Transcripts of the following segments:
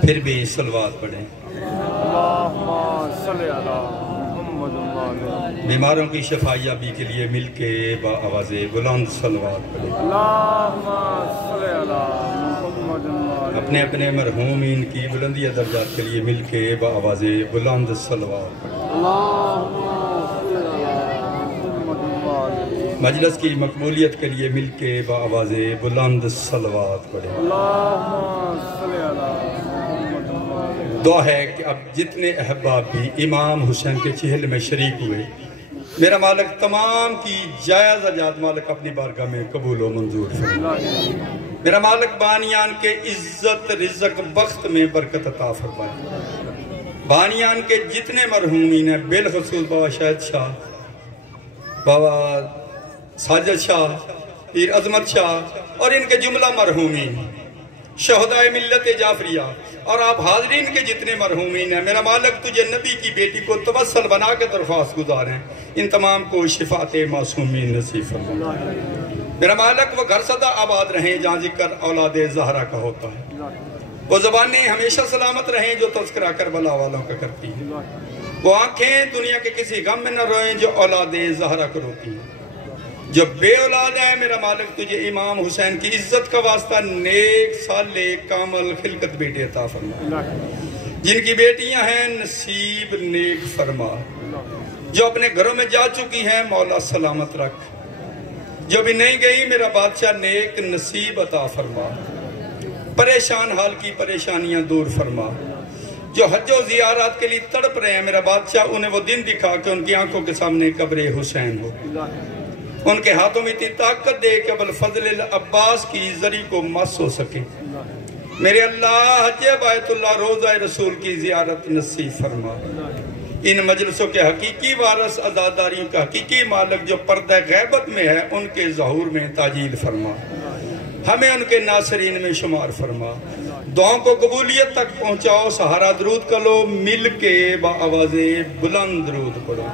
پھر بھی صلوات پڑھیں۔ بیماروں کی شفا یابی کے لیے مل کے با آواز بلند صلوات پڑھیں۔ اپنے اپنے مرحومین کی بلندی درجات کے لیے مل کے با آواز بلند صلوات پڑھیں۔ مجلس کی مقبولیت کے لیے مل کے با آواز بلند صلوات پڑھیں۔ دعا ہے کہ اب جتنے احباب بھی امام حسین کے چہل میں شریک ہوئے، میرا مالک تمام کی جائز حاجات مالک اپنی بارگاہ میں قبول و منظور فرمائے۔ میرا مالک بانیان کے عزت رزق بخت میں برکت عطا فرمائے۔ بانیان کے جتنے مرحومین ہیں، بالخصوص بابا شاہد شاہ، بابا ساجد شاہ، پیر عظمت شاہ اور ان کے جملہ مرحومین، شہدائے ملت جعفریہ اور آپ حاضرین کے جتنے مرحومین ہیں، میرا مالک تجھے نبی کی بیٹی کو توسل بنا کے درخواست گزاریں، ان تمام کو شفاعت معصومین نصیب فرمائے۔ میرا مالک وہ گھر سدا آباد رہیں جہاں ذکر اولاد زہرا کا ہوتا ہے، وہ زبانیں ہمیشہ سلامت رہیں جو تذکرہ کربلا والوں کا کرتی ہیں، وہ آنکھیں دنیا کے کسی غم میں نہ روئیں جو اولاد زہرا کو روتی ہیں، جو بے اولاد ہے میرا مالک تجھے امام حسین کی عزت کا واسطہ نیک صالح کامل خلقت بیٹی عطا فرما، جن کی بیٹیاں ہیں نصیب نیک فرما، جو اپنے گھروں میں جا چکی ہیں مولا سلامت رکھ، جو بھی نہیں گئی میرا بادشاہ نیک نصیب عطا فرما، پریشان حال کی پریشانیاں دور فرما، جو حج و زیارات کے لیے تڑپ رہے ہیں میرا بادشاہ انہیں وہ دن دکھا کہ ان کی آنکھوں کے سامنے قبر حسین ہو، ان کے ہاتھوں میں اتنی طاقت دے کہ ابوالفضل العباس کی زری کو مس ہو سکے۔ میرے اللہ حج بیت اللہ روضہ رسول کی زیارت نصیب فرما، ان مجلسوں کے حقیقی وارث عزاداریوں کا حقیقی مالک جو پردہ غیبت میں ہے ان کے ظہور میں تعجیل فرما، ہمیں ان کے ناصرین میں شمار فرما، دعاؤں کو قبولیت تک پہنچاؤ، سہارا درود کرو، مل کے با آواز بلند درود پڑھو۔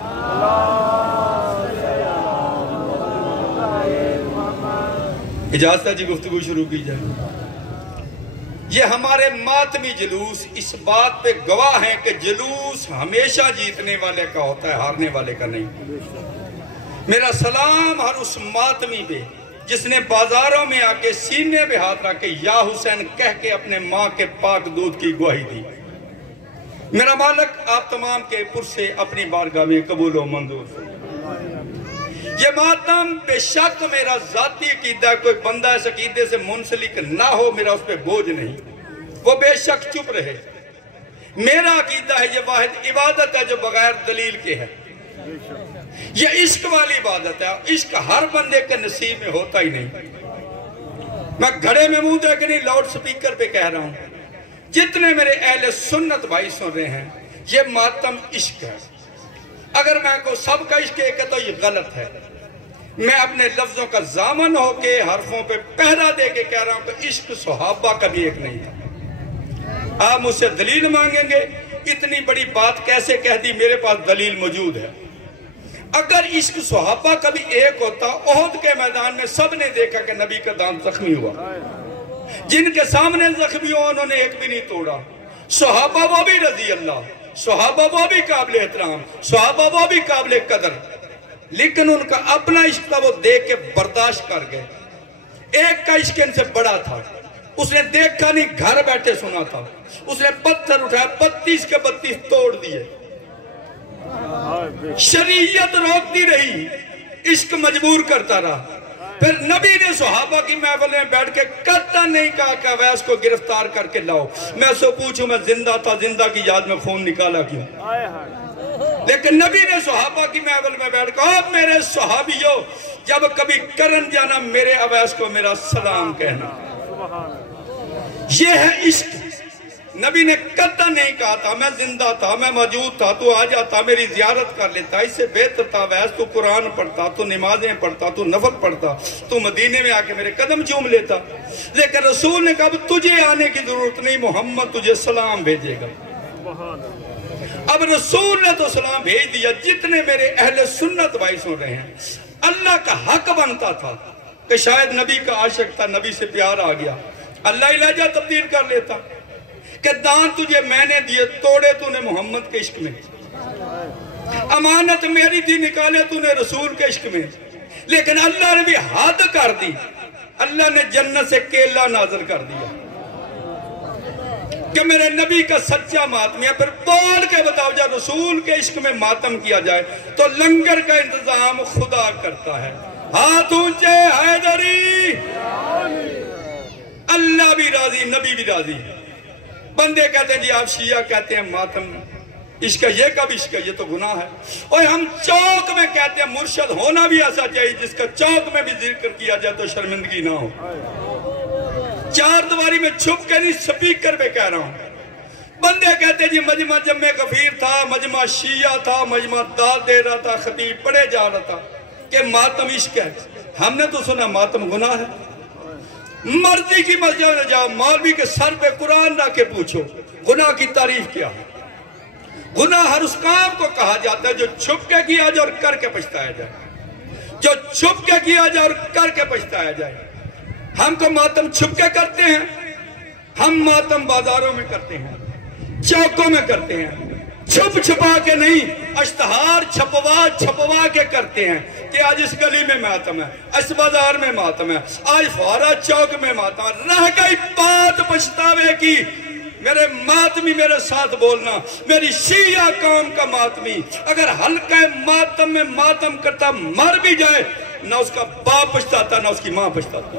اجازت ہے جی گفتگو شروع کی جائے۔ یہ ہمارے ماتمی جلوس اس بات پہ گواہ ہیں کہ جلوس ہمیشہ جیتنے والے کا ہوتا ہے، ہارنے والے کا نہیں۔ میرا سلام ہر اس ماتمی پہ جس نے بازاروں میں آ کے سینے پہ ہاتھ رکھ کے یا حسین کہہ کے اپنے ماں کے پاک دودھ کی گواہی دی۔ میرا مالک آپ تمام کے پرسے اپنی بارگاہ میں قبول و منظور فرمائے۔ یہ ماتم بے شک میرا ذاتی عقیدہ ہے، کوئی بندہ اس عقیدے سے منسلک نہ ہو میرا اس پہ بوجھ نہیں، وہ بے شک چپ رہے۔ میرا عقیدہ ہے یہ واحد عبادت ہے جو بغیر دلیل کے ہے، یہ عشق والی عبادت ہے، عشق ہر بندے کے نصیب میں ہوتا ہی نہیں۔ میں گھڑے میں منہ دے کے نہیں لاؤڈ سپیکر پہ کہہ رہا ہوں، جتنے میرے اہل سنت بھائی سن رہے ہیں یہ ماتم عشق ہے۔ اگر میں کو سب کا عشق ہے کہ تو یہ غلط ہے۔ میں اپنے لفظوں کا ضامن ہو کے حرفوں پہ پہرا دے کے کہہ رہا ہوں کہ عشق صحابہ کا بھی ایک نہیں تھا۔ آپ مجھ سے دلیل مانگیں گے، اتنی بڑی بات کیسے کہہ دی، میرے پاس دلیل موجود ہے۔ اگر عشق صحابہ کا بھی ایک ہوتا، احد کے میدان میں سب نے دیکھا کہ نبی کا دام زخمی ہوا، جن کے سامنے زخمی ہوا انہوں نے ایک بھی نہیں توڑا۔ صحابہ وہ بھی رضی اللہ، صحابہ وہ بھی قابل احترام، صحابہ وہ بھی قابل قدر، لیکن ان کا اپنا عشق تھا، وہ دیکھ کے برداشت کر گئے۔ ایک کا عشق ان سے بڑا تھا، اس نے دیکھا نہیں گھر بیٹھے سنا تھا، اس نے پتھر اٹھایا 32 کے 32 توڑ دیے۔ شریعت روکتی رہی، عشق مجبور کرتا رہا۔ پھر نبی نے صحابہ کی محفل میں بیٹھ کے قطعا نہیں کہا کہ اویس کو گرفتار کر کے لاؤ۔ میں اسے پوچھوں میں زندہ تھا، زندہ کی یاد میں خون نکالا کیوں؟ لیکن نبی نے صحابہ کی محفل میں بیٹھ کے آپ میرے صحابیوں جب کبھی کرن جانا میرے اویس کو میرا سلام کہنا۔ یہ ہے عشق۔ نبی نے قطعا نہیں کہا تھا میں زندہ تھا، میں موجود تھا، تو آ جاتا میری زیارت کر لیتا، اس سے بہتر تھا ویس تو قرآن پڑھتا، تو نمازیں پڑھتا، تو نفل پڑھتا، تو مدینے میں آ کے میرے قدم چوم لیتا۔ لیکن رسول نے کہا تجھے آنے کی ضرورت نہیں، محمد تجھے سلام بھیجے گا۔ اب رسول نے تو سلام بھیج دیا۔ جتنے میرے اہل سنت بھائی سن رہے ہیں، اللہ کا حق بنتا تھا کہ شاید نبی کا عاشق تھا، نبی سے پیار آ گیا، اللہ لہجہ تبدیل کر لیتا کہ دان تجھے میں نے دیے، توڑے تو نے محمد کے عشق میں، امانت میری تھی نکالے تو نے رسول کے عشق میں، لیکن اللہ نے بھی حد کر دی، اللہ نے جنت سے کیلا نازل کر دیا کہ میرے نبی کا سچا ماتم ہے۔ پھر بول کے بتاؤ جا رسول کے عشق میں ماتم کیا جائے تو لنگر کا انتظام خدا کرتا ہے۔ ہاتھ اونچے حیدری، اللہ بھی راضی، نبی بھی راضی۔ بندے کہتے ہیں جی آپ شیعہ کہتے ہیں ماتم عشق ہے، یہ کب عشق ہے، یہ تو گناہ ہے۔ اور ہم چوک میں کہتے ہیں مرشد ہونا بھی ایسا چاہیے جس کا چوک میں بھی ذکر کیا جائے تو شرمندگی نہ ہو۔ چار دیواری میں چھپ کے نہیں، سپیکر پہ کہہ رہا ہوں۔ بندے کہتے ہیں جی مجمع جمع غفیر تھا، مجمع شیعہ تھا، مجمع داد دے رہا تھا، خطیب پڑھے جا رہا تھا کہ ماتم عشق ہے۔ ہم نے تو سنا ماتم گناہ ہے۔ مرضی کی مسجد میں جاؤ، مولوی کے سر پہ قرآن رکھ کے پوچھو گناہ کی تعریف کیا ہے۔ گناہ ہر اس کام کو کہا جاتا ہے جو چھپ کے کیا جائے اور کر کے پچھتایا جائے، جو چھپ کے کیا جائے اور کر کے پچھتایا جائے۔ ہم کو ماتم چھپ کے کرتے ہیں، ہم ماتم بازاروں میں کرتے ہیں، چوکوں میں کرتے ہیں، چھپ چھپا کے نہیں، اشتہار چھپوا کے کرتے ہیں کہ آج اس گلی میں ماتم ہے، اس بازار میں ماتم ہے، آج فوارہ چوک میں ماتم ہے۔ رہ گئی بات پچھتاوے کی، میرے ماتمی میرے ساتھ بولنا، میری شیعہ قوم کا ماتمی اگر حلقہ ماتم میں ماتم کرتا مر بھی جائے، نہ اس کا باپ پچھتاتا نہ اس کی ماں پچھتاتی۔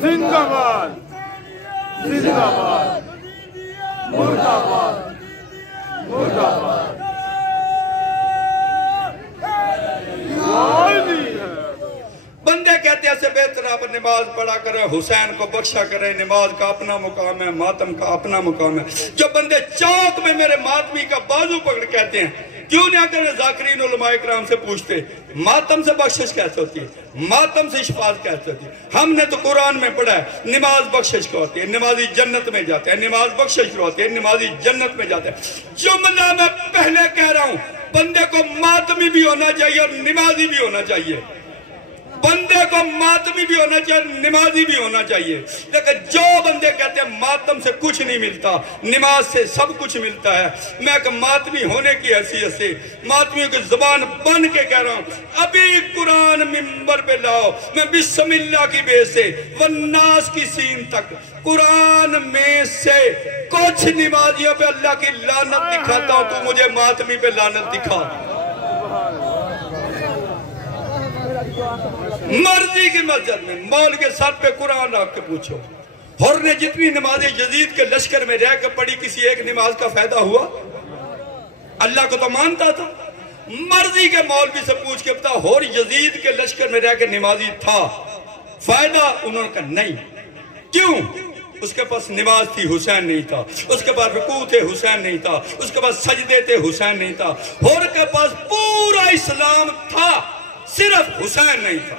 زندہ باد، زندہ باد، مرد آباد، مرد آباد۔ بندے کہتے ہیں ایسے بہتر آپ نماز پڑھا کریں، حسین کو بخشا کریں، نماز کا اپنا مقام ہے، ماتم کا اپنا مقام ہے۔ جو بندے چوک میں میرے ماتمی کا بازو پکڑ کہتے ہیں، کیوں نہیں آتے ہیں ذاکرین علماء اکرام سے پوچھتے ماتم سے بخشش کیسے ہوتی ہے، ماتم سے شفاعت کیسے ہوتی ہے؟ ہم نے تو قرآن میں پڑھا ہے نماز بخشش کو ہوتی ہے، نمازی جنت میں جاتے ہیں، نماز بخشش کو ہوتی ہے، نمازی جنت میں جاتے ہیں۔ جملہ میں پہلے کہہ رہا ہوں، بندے کو ماتمی بھی ہونا چاہیے اور نمازی بھی ہونا چاہیے، بندے کو ماتمی بھی ہونا چاہیے، نمازی بھی ہونا چاہیے۔ لیکن جو بندے کہتے ہیں ماتم سے کچھ نہیں ملتا، نماز سے سب کچھ ملتا ہے، میں ایک ماتمی ہونے کی حیثیت سے ماتمیوں کی زبان بن کے کہہ رہا ہوں، ابھی قرآن منبر پہ لاؤ، میں بسم اللہ کی بے سے والناس کی سین تک قرآن میں سے کچھ نمازیوں پہ اللہ کی لعنت دکھاتا ہوں، تو مجھے ماتمی پہ لعنت دکھا۔ مرضی کی مسجد میں مول کے سر پہ قرآن رکھ کے پوچھو، ہر نے جتنی نمازیں یزید کے لشکر میں رہ کے پڑھی، کسی ایک نماز کا فائدہ ہوا؟ اللہ کو تو مانتا تھا۔ مرضی کے مولوی سے پوچھ کے بتا، ہر یزید کے لشکر میں رہ کے نمازی تھا، فائدہ؟ انہوں نے کہا نہیں۔ کیوں؟ اس کے پاس نماز تھی، حسین نہیں تھا، اس کے پاس رکوع تھے، حسین نہیں تھا، اس کے پاس سجدے تھے، حسین نہیں تھا، ہر کے پاس پورا اسلام تھا، صرف حسین نہیں تھا۔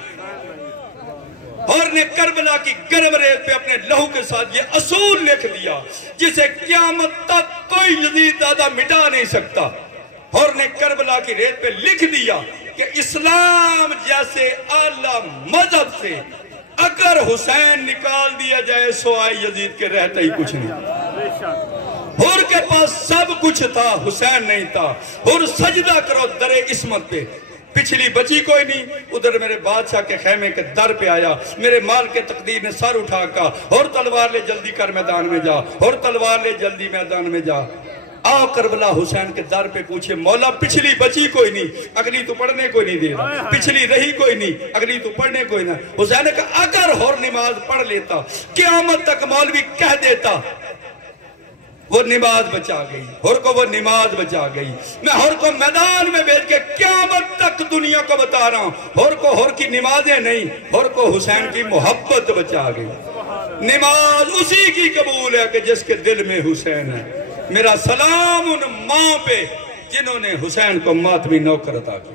اور نے کربلا کی گرم ریت پہ اپنے لہو کے ساتھ یہ اصول لکھ دیا جسے قیامت تک کوئی یزید دادا مٹا نہیں سکتا۔ اور نے کربلا کی ریت پہ لکھ دیا کہ اسلام جیسے اعلیٰ مذہب سے اگر حسین نکال دیا جائے سوائے یزید کے رہتا ہی کچھ نہیں۔ اور کے پاس سب کچھ تھا، حسین نہیں تھا۔ اور سجدہ کرو در عصمت پہ، پچھلی بچی کوئی نہیں۔ ادھر میرے بادشاہ کے خیمے کے در پہ آیا، میرے مال کے تقدیر نے سر اٹھا کہا، اور تلوار لے جلدی کر میدان میں جا، اور تلوار لے جلدی میدان میں جا۔ آؤ کربلا حسین کے در پہ پوچھے، مولا پچھلی بچی کوئی نہیں، اگلی تو پڑھنے کوئی نہیں دے رہا، پچھلی رہی کوئی نہیں، اگلی تو پڑھنے کوئی نہ۔ حسین نے کہا اگر ہور نماز پڑھ لیتا، قیامت تک مولوی کہہ دیتا وہ نماز بچا گئی، ہر کو وہ نماز بچا گئی۔ میں ہر کو میدان میں بھیج کے قیامت تک دنیا کو بتا رہا ہوں، ہر کو ہر کی نمازیں نہیں، ہر کو حسین کی محبت بچا گئی۔ نماز اسی کی قبول ہے کہ جس کے دل میں حسین ہے۔ میرا سلام ان ماں پہ جنہوں نے حسین کو ماتمی نوکر عطا کی۔